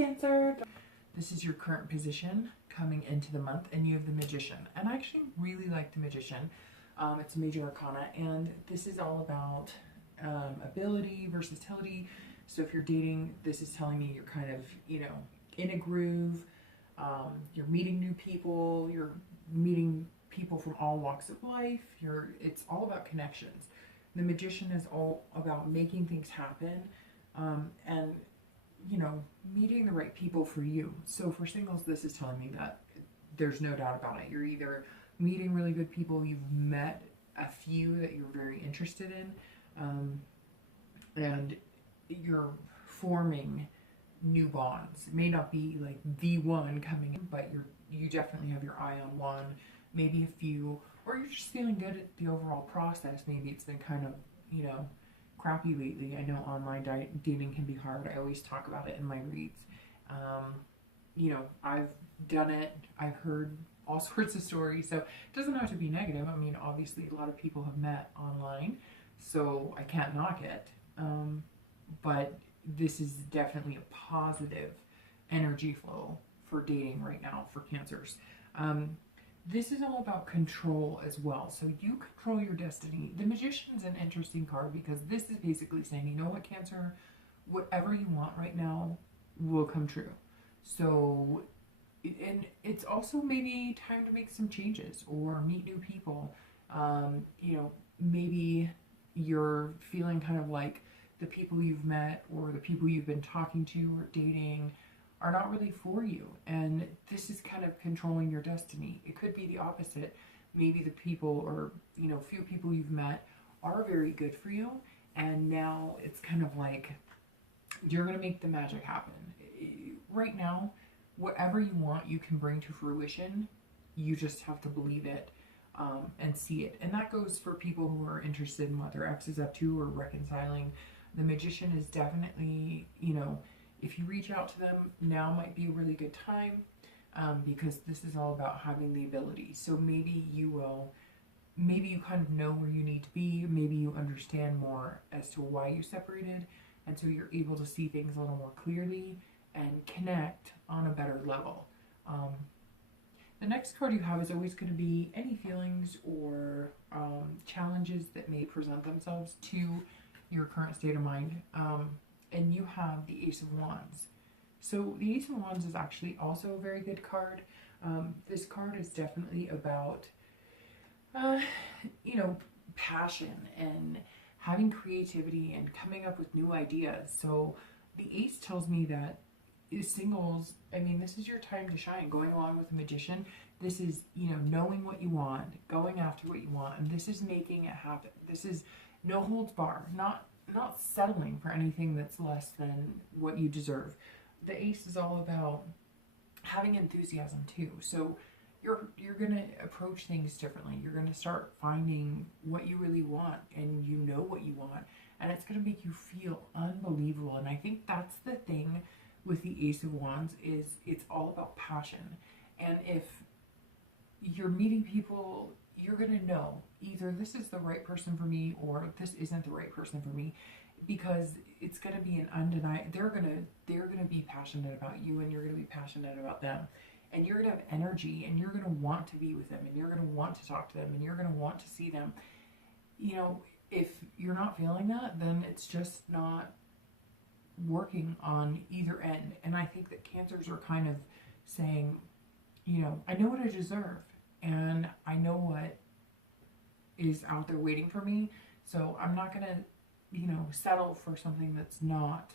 Cancer. This is your current position coming into the month, and you have the Magician. And I actually really like the Magician. It's a major arcana, and this is all about ability, versatility. So if you're dating, this is telling me you're kind of, you know, in a groove. You're meeting new people. You're meeting people from all walks of life. It's all about connections. The Magician is all about making things happen, and, you know, meeting the right people for you. So for singles, this is telling me that there's no doubt about it. You're either meeting really good people, you've met a few that you're very interested in, and you're forming new bonds. It may not be like the one coming in, but you definitely have your eye on one, maybe a few, or you're just feeling good at the overall process. Maybe it's been kind of, you know, crappy lately. I know online dating can be hard. I always talk about it in my reads. You know, I've done it. I've heard all sorts of stories, so it doesn't have to be negative. I mean, obviously a lot of people have met online, so I can't knock it. But this is definitely a positive energy flow for dating right now for Cancers. This is all about control as well. So you control your destiny. The Magician's an interesting card because this is basically saying, you know what, Cancer, whatever you want right now will come true. So, and it's also maybe time to make some changes or meet new people. You know, maybe you're feeling kind of like the people you've met or the people you've been talking to or dating are not really for you, and this is kind of controlling your destiny. It could be the opposite. Maybe the people, or, you know, few people you've met are very good for you, and now it's kind of like you're going to make the magic happen. Right now, whatever you want, you can bring to fruition. You just have to believe it and see it. And that goes for people who are interested in what their ex is up to or reconciling. The Magician is definitely, you know, if you reach out to them, now might be a really good time, because this is all about having the ability. So maybe you kind of know where you need to be. Maybe you understand more as to why you separated, and so you're able to see things a little more clearly and connect on a better level. The next card you have is always going to be any feelings or challenges that may present themselves to your current state of mind. And you have the Ace of Wands. So the Ace of Wands is actually also a very good card. This card is definitely about, you know, passion and having creativity and coming up with new ideas. So the Ace tells me that singles, I mean, this is your time to shine. Going along with the Magician, this is, you know, knowing what you want, going after what you want, and this is making it happen. This is no holds bar, not settling for anything that's less than what you deserve. The Ace is all about having enthusiasm too. So you're going to approach things differently. You're going to start finding what you really want, and you know what you want, and it's going to make you feel unbelievable. And I think that's the thing with the Ace of Wands, is it's all about passion. And if you're meeting people, you're going to know either this is the right person for me or this isn't the right person for me, because it's going to be an undeniable, they're going to be passionate about you, and you're going to be passionate about them, and you're going to have energy, and you're going to want to be with them, and you're going to want to talk to them, and you're going to want to see them. You know, if you're not feeling that, then it's just not working on either end. And I think that Cancers are kind of saying, you know, I know what I deserve, and I know what is out there waiting for me, so I'm not gonna, you know, settle for something that's not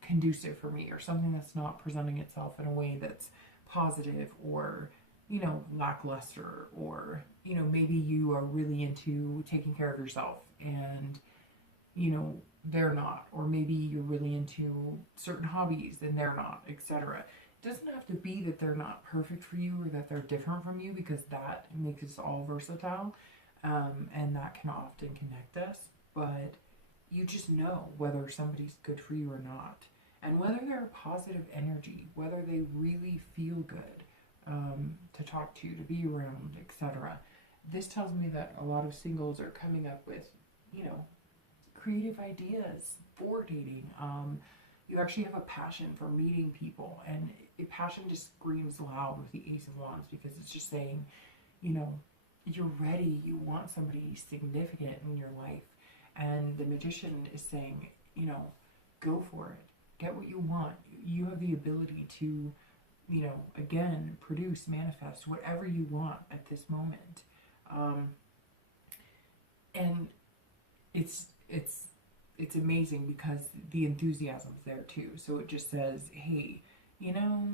conducive for me, or something that's not presenting itself in a way that's positive, or, you know, lackluster, or, you know, maybe you are really into taking care of yourself and, you know, they're not, or maybe you're really into certain hobbies and they're not, etc. It doesn't have to be that they're not perfect for you or that they're different from you, because that makes us all versatile, and that can often connect us. But you just know whether somebody's good for you or not, and whether they're a positive energy, whether they really feel good to talk to be around, etc. This tells me that a lot of singles are coming up with, you know, creative ideas for dating, you actually have a passion for meeting people, and passion just screams loud with the Ace of Wands, because it's just saying, you know, you're ready, you want somebody significant in your life. And the Magician is saying, you know, go for it, get what you want. You have the ability to, you know, again, produce, manifest whatever you want at this moment. And it's amazing because the enthusiasm's there too. So it just says, hey, you know,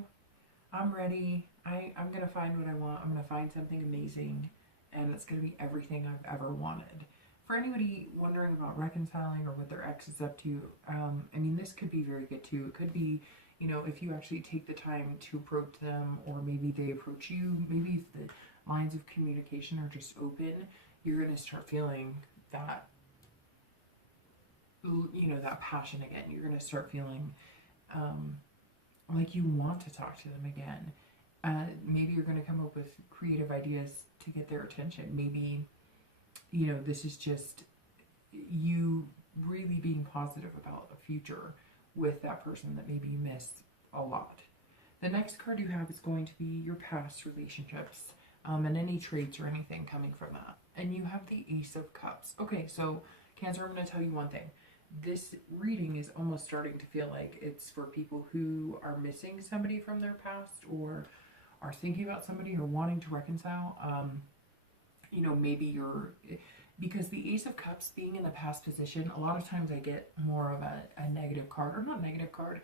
I'm ready. I'm going to find what I want. I'm going to find something amazing, and it's going to be everything I've ever wanted. For anybody wondering about reconciling or what their ex is up to, I mean, this could be very good too. It could be, you know, if you actually take the time to approach them, or maybe they approach you, maybe if the lines of communication are just open, you're going to start feeling that, you know, that passion again. You're going to start feeling like you want to talk to them again. Maybe you're going to come up with creative ideas to get their attention. Maybe, you know, this is just you really being positive about a future with that person that maybe you miss a lot. The next card you have is going to be your past relationships, and any traits or anything coming from that. And you have the Ace of Cups. Okay, so Cancer, I'm going to tell you one thing. This reading is almost starting to feel like it's for people who are missing somebody from their past, or are thinking about somebody, or wanting to reconcile. You know, maybe you're, because the Ace of Cups being in the past position, a lot of times I get more of a negative card, or not negative card,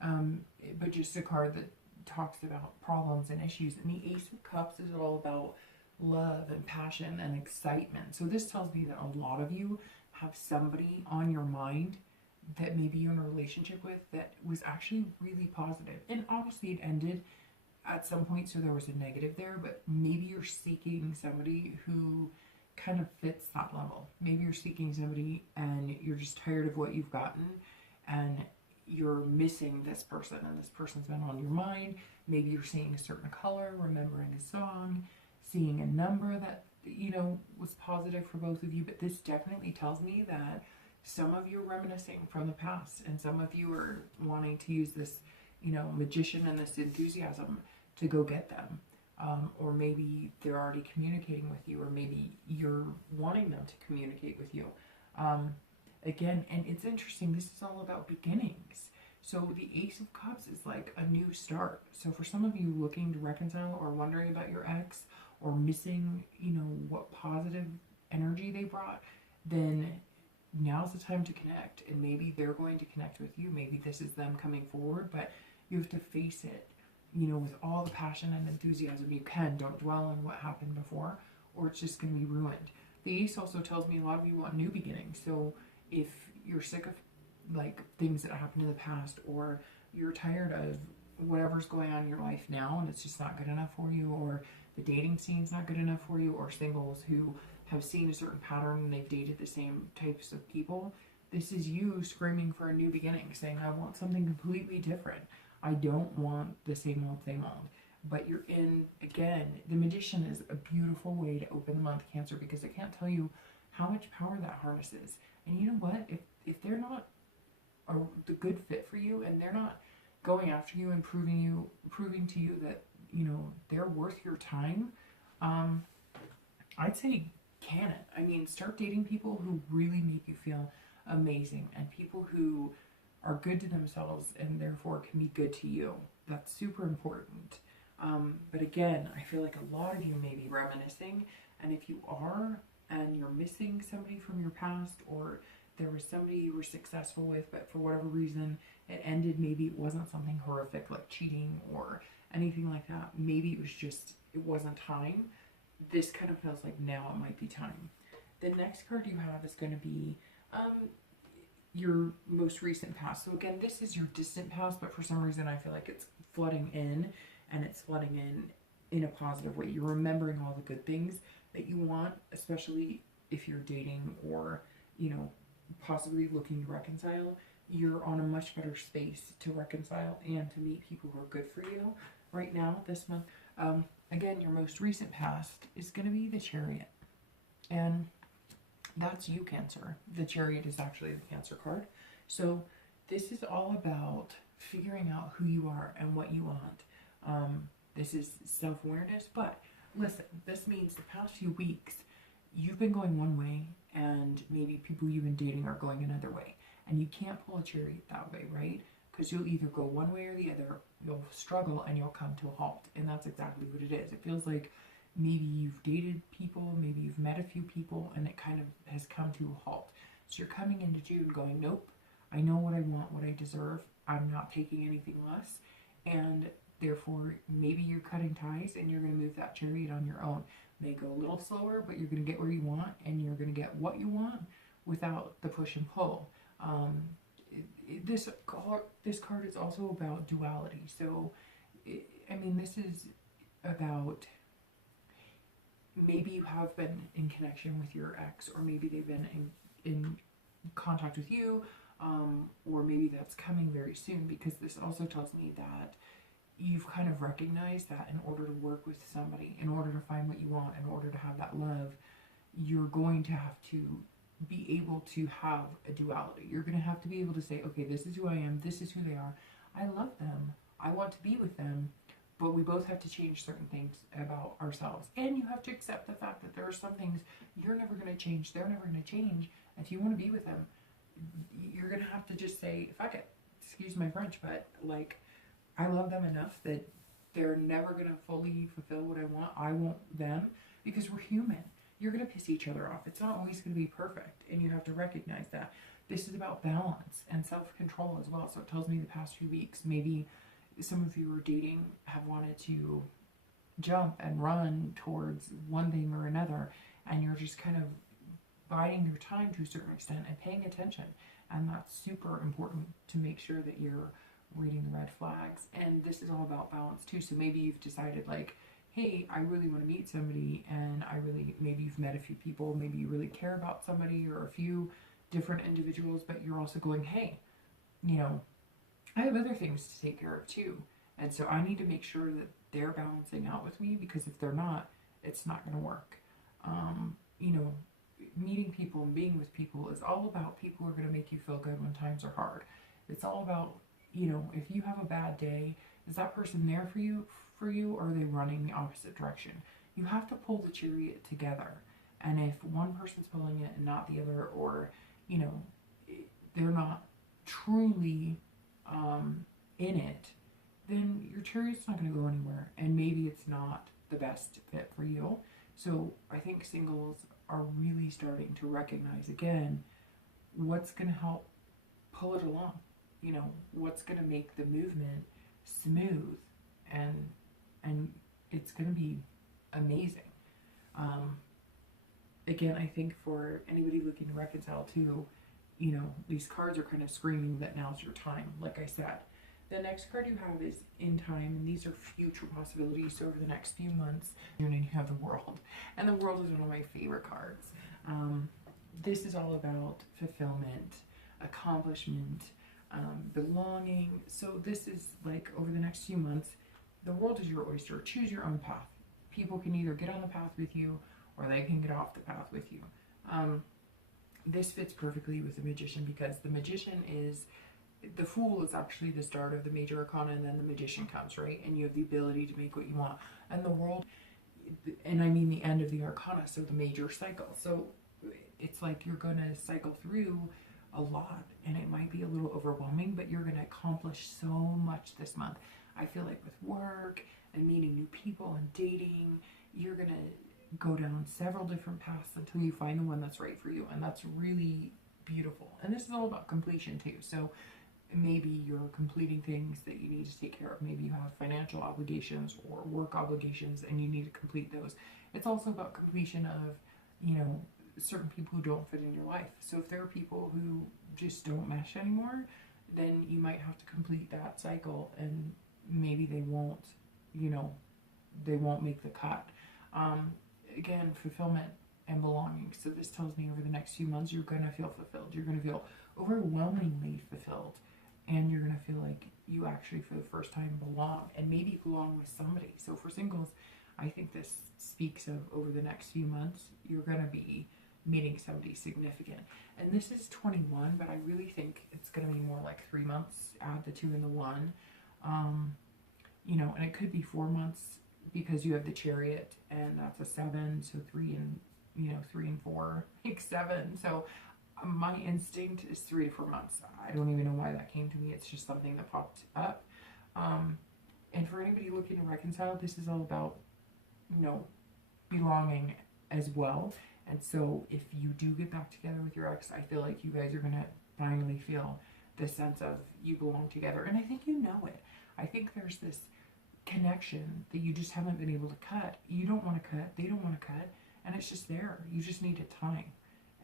but just a card that talks about problems and issues. And the Ace of Cups is all about love and passion and excitement. So this tells me that a lot of you have somebody on your mind that maybe you're in a relationship with that was actually really positive. And obviously it ended at some point, so there was a negative there, but maybe you're seeking somebody who kind of fits that level. Maybe you're seeking somebody and you're just tired of what you've gotten, and you're missing this person, and this person's been on your mind. Maybe you're seeing a certain color, remembering a song, seeing a number that, you know, was positive for both of you. But this definitely tells me that some of you are reminiscing from the past, and some of you are wanting to use this, you know, Magician and this enthusiasm to go get them. Or maybe they're already communicating with you, or maybe you're wanting them to communicate with you. Again, and it's interesting, this is all about beginnings. So the Ace of Cups is like a new start. So for some of you looking to reconcile, or wondering about your ex, or missing, you know, what positive energy they brought, then now's the time to connect. And maybe they're going to connect with you. Maybe this is them coming forward, but you have to face it, you know, with all the passion and enthusiasm you can. Don't dwell on what happened before, or it's just going to be ruined. The Ace also tells me a lot of you want new beginnings. So if you're sick of like things that happened in the past, or you're tired of whatever's going on in your life now and it's just not good enough for you, or the dating scene's not good enough for you, or singles who have seen a certain pattern and they've dated the same types of people, this is you screaming for a new beginning, saying, I want something completely different. I don't want the same old. But you're in, again, the Magician is a beautiful way to open the month, Cancer, because I can't tell you how much power that harnesses. And you know what? If they're not the good fit for you, and they're not going after you and proving to you that, you know, they're worth your time, I'd say can it. I mean, start dating people who really make you feel amazing, and people who are good to themselves and therefore can be good to you. That's super important. But again, I feel like a lot of you may be reminiscing, and if you are, and you're missing somebody from your past, or there was somebody you were successful with, but for whatever reason it ended, maybe it wasn't something horrific like cheating or anything like that, maybe it was just, it wasn't time. This kind of feels like now it might be time. The next card you have is going to be your most recent past. So again, this is your distant past, but for some reason I feel like it's flooding in, and it's flooding in a positive way. You're remembering all the good things that you want, especially if you're dating, or, you know, possibly looking to reconcile. You're on a much better space to reconcile and to meet people who are good for you right now this month. Again, your most recent past is going to be the Chariot, and that's you, Cancer. The Chariot is actually the Cancer card. So this is all about figuring out who you are and what you want. This is self-awareness, but listen, this means the past few weeks, you've been going one way, and maybe people you've been dating are going another way. And you can't pull a chariot that way, right? Because you'll either go one way or the other, you'll struggle, and you'll come to a halt. And that's exactly what it is. It feels like maybe you've dated people, maybe you've met a few people, and it kind of has come to a halt. So you're coming into June going, nope, I know what I want, what I deserve. I'm not taking anything less. And therefore, maybe you're cutting ties and you're going to move that chariot on your own. It may go a little slower, but you're going to get where you want, and you're going to get what you want without the push and pull. This card is also about duality. So, I mean, this is about maybe you have been in connection with your ex, or maybe they've been in contact with you, or maybe that's coming very soon, because this also tells me that you've kind of recognized that in order to work with somebody, in order to find what you want, in order to have that love, you're going to have to be able to have a duality. You're going to have to be able to say, okay, this is who I am, this is who they are, I love them, I want to be with them, but we both have to change certain things about ourselves. And you have to accept the fact that there are some things you're never going to change, they're never going to change. If you want to be with them, you're going to have to just say, fuck it, excuse my French, but like, I love them enough that they're never going to fully fulfill what I want. I want them, because we're human. You're going to piss each other off. It's not always going to be perfect, and you have to recognize that. This is about balance and self-control as well. So it tells me the past few weeks, maybe some of you who are dating have wanted to jump and run towards one thing or another, and you're just kind of biding your time to a certain extent and paying attention. And that's super important to make sure that you're reading the red flags. And this is all about balance too. So maybe you've decided like, hey, I really want to meet somebody, and maybe you've met a few people, maybe you really care about somebody or a few different individuals, but you're also going, hey, you know, I have other things to take care of too. And so I need to make sure that they're balancing out with me, because if they're not, it's not going to work. You know, meeting people and being with people is all about people who are going to make you feel good when times are hard. It's all about, you know, if you have a bad day, is that person there for you, or are they running the opposite direction? You have to pull the chariot together. And if one person's pulling it and not the other, or, you know, they're not truly in it, then your chariot's not going to go anywhere, and maybe it's not the best fit for you. So I think singles are really starting to recognize again what's going to help pull it along. You know, what's going to make the movement smooth, and it's going to be amazing. Again, I think for anybody looking to reconcile too, you know, these cards are kind of screaming that now's your time. Like I said, the next card you have is in time, and these are future possibilities. So over the next few months, and you have the World, and the World is one of my favorite cards. This is all about fulfillment, accomplishment, belonging. So this is like over the next few months, the World is your oyster. Choose your own path. People can either get on the path with you, or they can get off the path with you. This fits perfectly with the Magician, because the Magician is, the Fool is actually the start of the major arcana, and then the Magician comes, right? And you have the ability to make what you want. And the World, and I mean the end of the arcana, so the major cycle. So it's like you're going to cycle through a lot, and it might be a little overwhelming, but you're going to accomplish so much this month. I feel like with work and meeting new people and dating, you're going to go down several different paths until you find the one that's right for you, and that's really beautiful. And this is all about completion too. So maybe you're completing things that you need to take care of. Maybe you have financial obligations or work obligations, and you need to complete those. It's also about completion of, you know, certain people who don't fit in your life. So if there are people who just don't mesh anymore, then you might have to complete that cycle, and maybe they won't, you know, they won't make the cut. Again, fulfillment and belonging. So this tells me over the next few months, you're going to feel fulfilled. You're going to feel overwhelmingly fulfilled, and you're going to feel like you actually for the first time belong, and maybe belong with somebody. So for singles, I think this speaks of over the next few months, you're going to be meeting somebody significant. And this is 21, but I really think it's going to be more like 3 months. Add the 2 and the 1. You know, and it could be 4 months because you have the Chariot, and that's a 7, so 3 and, you know, 3 and 4 makes 7. So my instinct is 3 to 4 months. I don't even know why that came to me. It's just something that popped up. And for anybody looking to reconcile, this is all about, you know, belonging as well. And so if you do get back together with your ex, I feel like you guys are going to finally feel the sense of you belong together. And I think you know it. I think there's this connection that you just haven't been able to cut. You don't want to cut. They don't want to cut. And it's just there. You just need a time.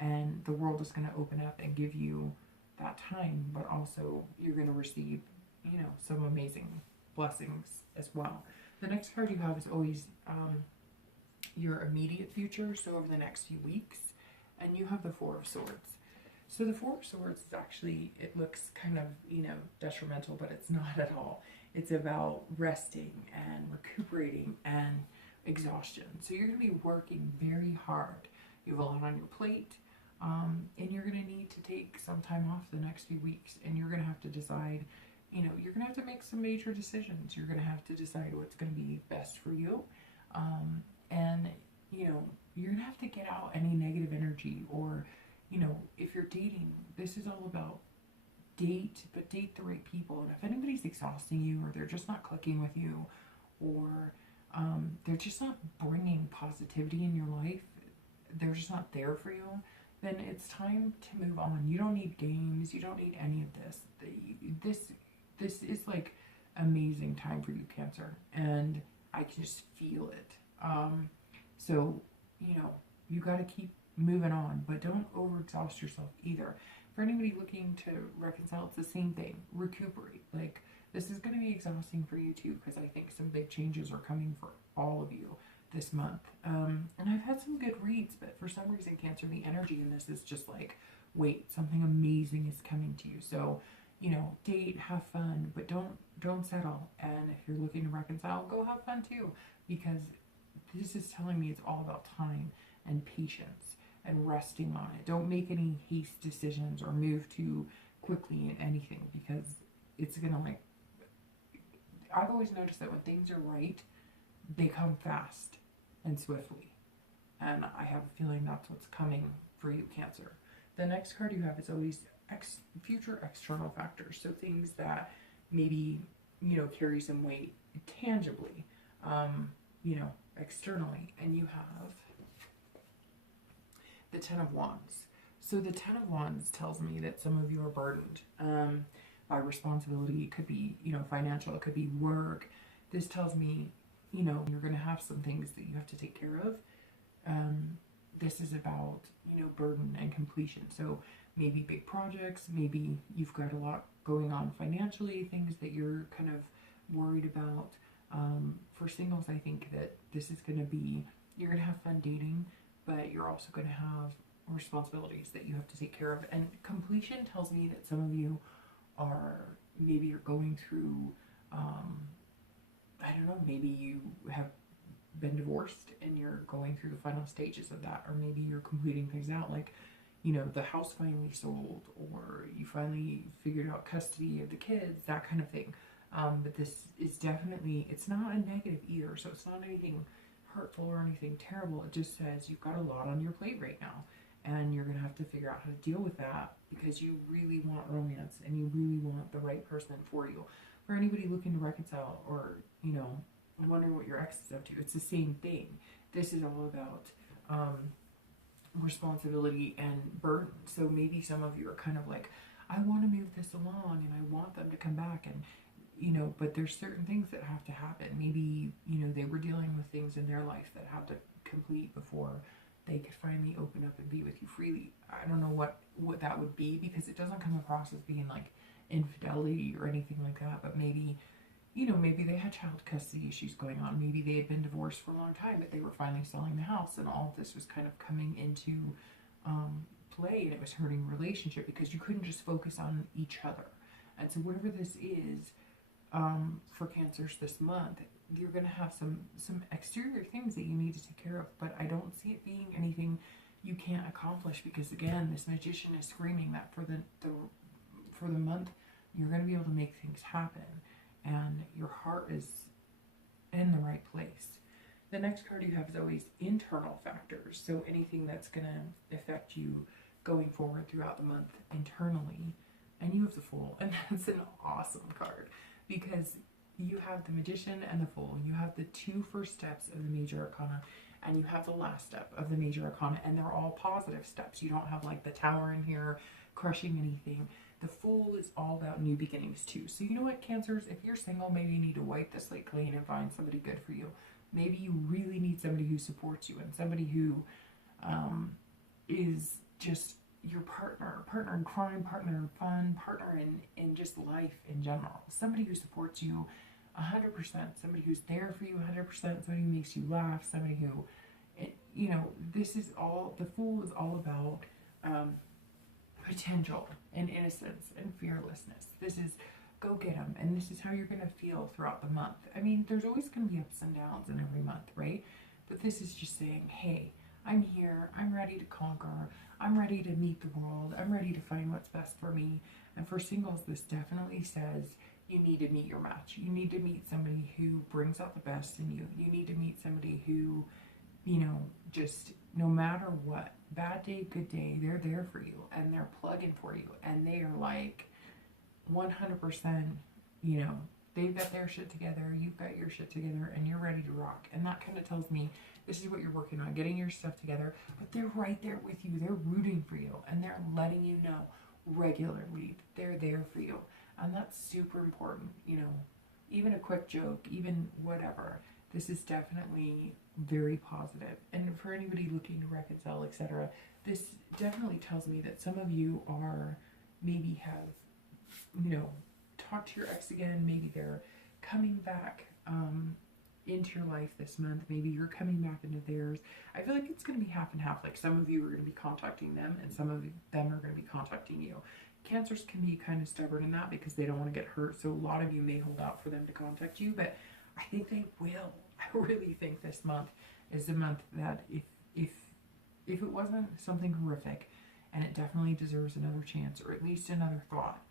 And the world is going to open up and give you that time. But also you're going to receive, you know, some amazing blessings as well. The next card you have is always your immediate future, so over the next few weeks. And you have the 4 of Swords. So the 4 of Swords is actually, it looks kind of, you know, detrimental, but it's not at all. It's about resting and recuperating and exhaustion. So you're going to be working very hard. You have a lot on your plate, and you're going to need to take some time off the next few weeks, and you're going to have to decide, you know, you're going to have to make some major decisions. You're going to have to decide what's going to be best for you. And, you know, you're going to have to get out any negative energy, or, you know, if you're dating, this is all about date, but date the right people. And if anybody's exhausting you, or they're just not clicking with you, or they're just not bringing positivity in your life, they're just not there for you, then it's time to move on. You don't need games. You don't need any of this. This is like amazing time for you, Cancer. And I can just feel it. So, you know, you got to keep moving on, but don't overexhaust yourself either. For anybody looking to reconcile, it's the same thing. Recuperate. Like, this is going to be exhausting for you too, because I think some big changes are coming for all of you this month. And I've had some good reads, but for some reason, Cancer, the energy in this is just like, wait, something amazing is coming to you. So, you know, date, have fun, but don't settle. And if you're looking to reconcile, go have fun too, because this is telling me it's all about time and patience and resting on it. Don't make any haste decisions or move too quickly in anything, because it's gonna, like, I've always noticed that when things are right, they come fast and swiftly. And I have a feeling that's what's coming for you, Cancer. The next card you have is always future external factors. So things that maybe, you know, carry some weight tangibly, you know, externally. And you have the 10 of Wands. So the 10 of Wands tells me that some of you are burdened by responsibility. It could be, you know, financial, it could be work. This tells me, you know, you're going to have some things that you have to take care of. This is about, you know, burden and completion. So maybe big projects, maybe you've got a lot going on financially, things that you're kind of worried about. For singles, I think that this is going to be, you're going to have fun dating, but you're also going to have responsibilities that you have to take care of. And completion tells me that some of you are, maybe you're going through, I don't know, maybe you have been divorced and you're going through the final stages of that, or maybe you're completing things out, like, you know, the house finally sold, or you finally figured out custody of the kids, that kind of thing. But this is definitely, it's not a negative either, so it's not anything hurtful or anything terrible. It just says you've got a lot on your plate right now, and you're gonna have to figure out how to deal with that, because you really want romance and you really want the right person for you. For anybody looking to reconcile, or, you know, wondering what your ex is up to, it's the same thing. This is all about responsibility and burden. So maybe some of you are kind of like, I want to move this along and I want them to come back, and, you know, but there's certain things that have to happen. Maybe, you know, they were dealing with things in their life that have to complete before they could finally open up and be with you freely. I don't know what that would be, because it doesn't come across as being like infidelity or anything like that, but maybe, you know, maybe they had child custody issues going on. Maybe they had been divorced for a long time, but they were finally selling the house, and all of this was kind of coming into play, and it was hurting the relationship because you couldn't just focus on each other. And so whatever this is, for Cancers this month, you're going to have some exterior things that you need to take care of, but I don't see it being anything you can't accomplish, because again, this Magician is screaming that for the month, you're going to be able to make things happen, and your heart is in the right place. The next card you have is always internal factors. So anything that's going to affect you going forward throughout the month internally. And you have the Fool. And that's an awesome card, because you have the Magician and the Fool. You have the 2 first steps of the Major Arcana, and you have the last step of the Major Arcana. And they're all positive steps. You don't have like the Tower in here crushing anything. The Fool is all about new beginnings too. So you know what, Cancers? If you're single, maybe you need to wipe the slate clean and find somebody good for you. Maybe you really need somebody who supports you, and somebody who is just your partner in crime, partner in fun, partner in just life in general. Somebody who supports you 100%, somebody who's there for you 100%, somebody who makes you laugh, somebody who, you know, this is all, the Fool is all about potential and innocence and fearlessness. This is go get them, and this is how you're going to feel throughout the month. I mean, there's always going to be ups and downs in every month, right? But this is just saying, hey, I'm here, I'm ready to conquer, I'm ready to meet the world, I'm ready to find what's best for me. And for singles, this definitely says you need to meet your match. You need to meet somebody who brings out the best in you. You need to meet somebody who, you know, just no matter what, bad day, good day, they're there for you, and they're plugging for you, and they are like 100%, you know, they've got their shit together, you've got your shit together, and you're ready to rock. And that kind of tells me this is what you're working on, getting your stuff together, but they're right there with you. They're rooting for you, and they're letting you know regularly they're there for you. And that's super important, you know, even a quick joke, even whatever. This is definitely very positive. And for anybody looking to reconcile, etc., this definitely tells me that some of you are maybe have, you know, talk to your ex again. Maybe they're coming back into your life this month. Maybe you're coming back into theirs. I feel like it's going to be half and half. Like some of you are going to be contacting them, and some of them are going to be contacting you. Cancers can be kind of stubborn in that because they don't want to get hurt. So a lot of you may hold out for them to contact you, but I think they will. I really think this month is the month that if it wasn't something horrific, and it definitely deserves another chance, or at least another thought,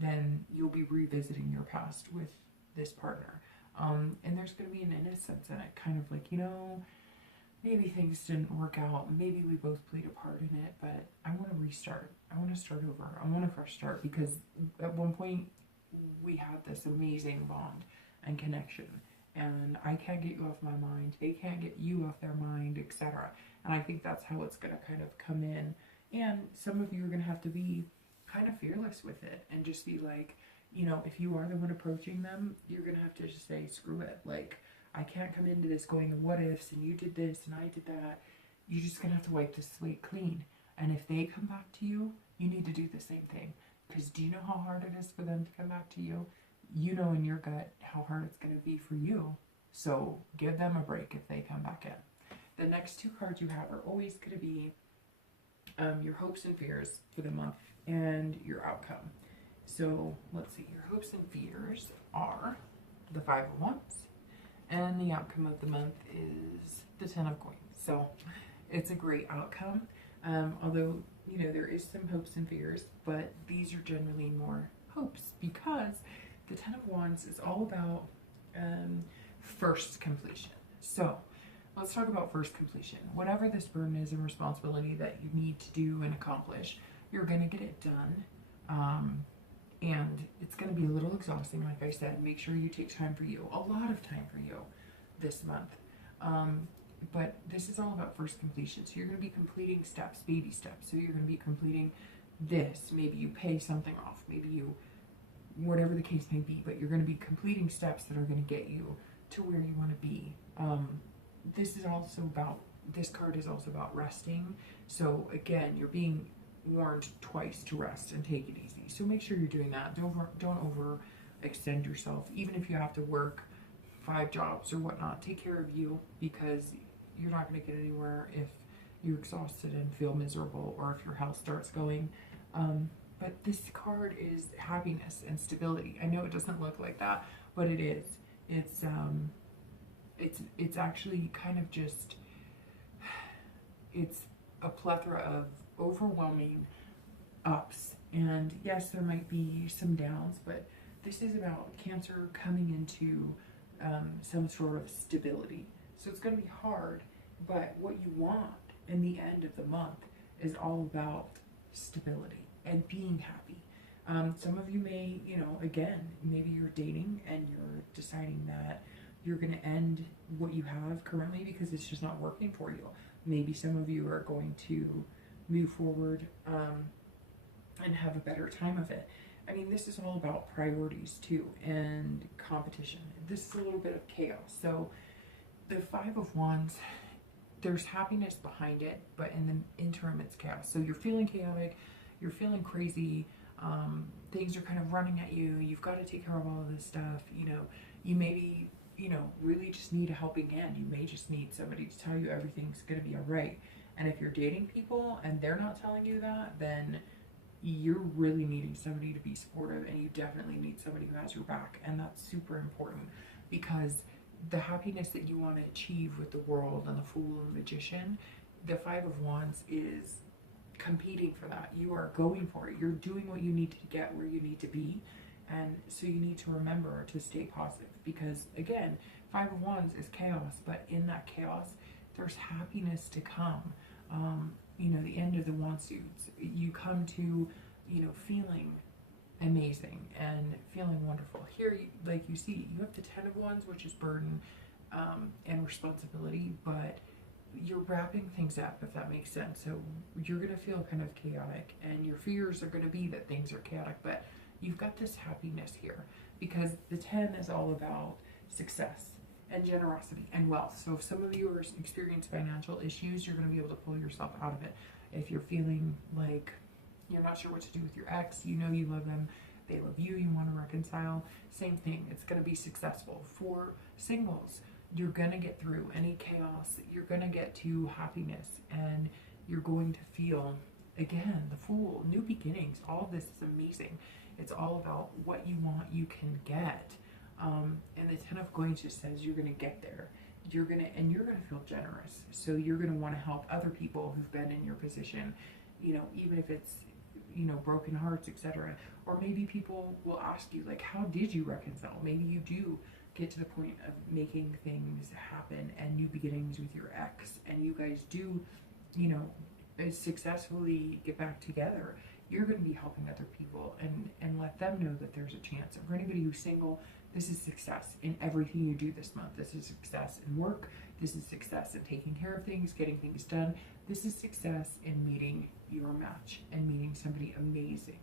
then you'll be revisiting your past with this partner. And there's going to be an innocence in it, kind of like, you know, maybe things didn't work out, maybe we both played a part in it, but I want to restart. I want to start over. I want a fresh start, because at one point we had this amazing bond and connection, and I can't get you off my mind, they can't get you off their mind, etc. And I think that's how it's going to kind of come in. And some of you are going to have to be kind of fearless with it and just be like, you know, if you are the one approaching them, you're going to have to just say, screw it. Like, I can't come into this going, what ifs, and you did this and I did that. You're just going to have to wipe the slate clean. And if they come back to you, you need to do the same thing. Because do you know how hard it is for them to come back to you? You know in your gut how hard it's going to be for you. So give them a break if they come back in. The next 2 cards you have are always going to be your hopes and fears for the month and your outcome. So let's see, your hopes and fears are the 5 of Wands, and the outcome of the month is the 10 of Coins. So it's a great outcome, although, you know, there is some hopes and fears, but these are generally more hopes, because the 10 of Wands is all about first completion. So let's talk about first completion. Whatever this burden is and responsibility that you need to do and accomplish, you're going to get it done. And it's going to be a little exhausting, like I said. Make sure you take time for you, a lot of time for you this month. But this is all about first completion. So you're going to be completing steps, baby steps. So you're going to be completing this. Maybe you pay something off. Maybe you, whatever the case may be, but you're going to be completing steps that are going to get you to where you want to be. This is also about, this card is also about resting. So again, you're being warned twice to rest and take it easy. So make sure you're doing that. Don't overextend yourself. Even if you have to work 5 jobs or whatnot, take care of you, because you're not going to get anywhere if you're exhausted and feel miserable, or if your health starts going. But this card is happiness and stability. I know it doesn't look like that, but it is. It's actually kind of just, it's a plethora of overwhelming ups. And yes, there might be some downs, but this is about Cancer coming into some sort of stability. So it's going to be hard, but what you want in the end of the month is all about stability and being happy. Some of you may, you know, again, maybe you're dating and you're deciding that you're going to end what you have currently because it's just not working for you. Maybe some of you are going to move forward and have a better time of it. I mean, this is all about priorities too, and competition. This is a little bit of chaos. So the Five of Wands, there's happiness behind it, but in the interim it's chaos. So you're feeling chaotic, you're feeling crazy, things are kind of running at you, you've got to take care of all of this stuff, you know, you maybe, you know, really just need a helping hand. You may just need somebody to tell you everything's going to be all right. And if you're dating people and they're not telling you that, then you're really needing somebody to be supportive, and you definitely need somebody who has your back. And that's super important, because the happiness that you want to achieve with the World and the Fool and the Magician, the Five of Wands is competing for that. You are going for it. You're doing what you need to get where you need to be. And so you need to remember to stay positive, because again, Five of Wands is chaos, but in that chaos, there's happiness to come. You know, the end of the wand suits, you come to, you know, feeling amazing and feeling wonderful. Here, like you see, you have the Ten of Wands, which is burden and responsibility, but you're wrapping things up, if that makes sense. So you're going to feel kind of chaotic, and your fears are going to be that things are chaotic, but you've got this happiness here, because the 10 is all about success and generosity and wealth. So if some of you are experiencing financial issues, you're going to be able to pull yourself out of it. If you're feeling like you're not sure what to do with your ex, you know you love them, they love you, you want to reconcile, same thing. It's going to be successful. For singles, you're going to get through any chaos, you're going to get to happiness, and you're going to feel, again, the Fool, new beginnings. All of this is amazing. It's all about what you want, you can get. And the Ten of Coins just says you're going to get there. You're going to feel generous. So you're going to want to help other people who've been in your position, you know, even if it's, you know, broken hearts, etc. Or maybe people will ask you, like, how did you reconcile? Maybe you do get to the point of making things happen and new beginnings with your ex, and you guys do, you know, successfully get back together. You're going to be helping other people and let them know that there's a chance. And for anybody who's single, this is success in everything you do this month. This is success in work. This is success in taking care of things, getting things done. This is success in meeting your match and meeting somebody amazing.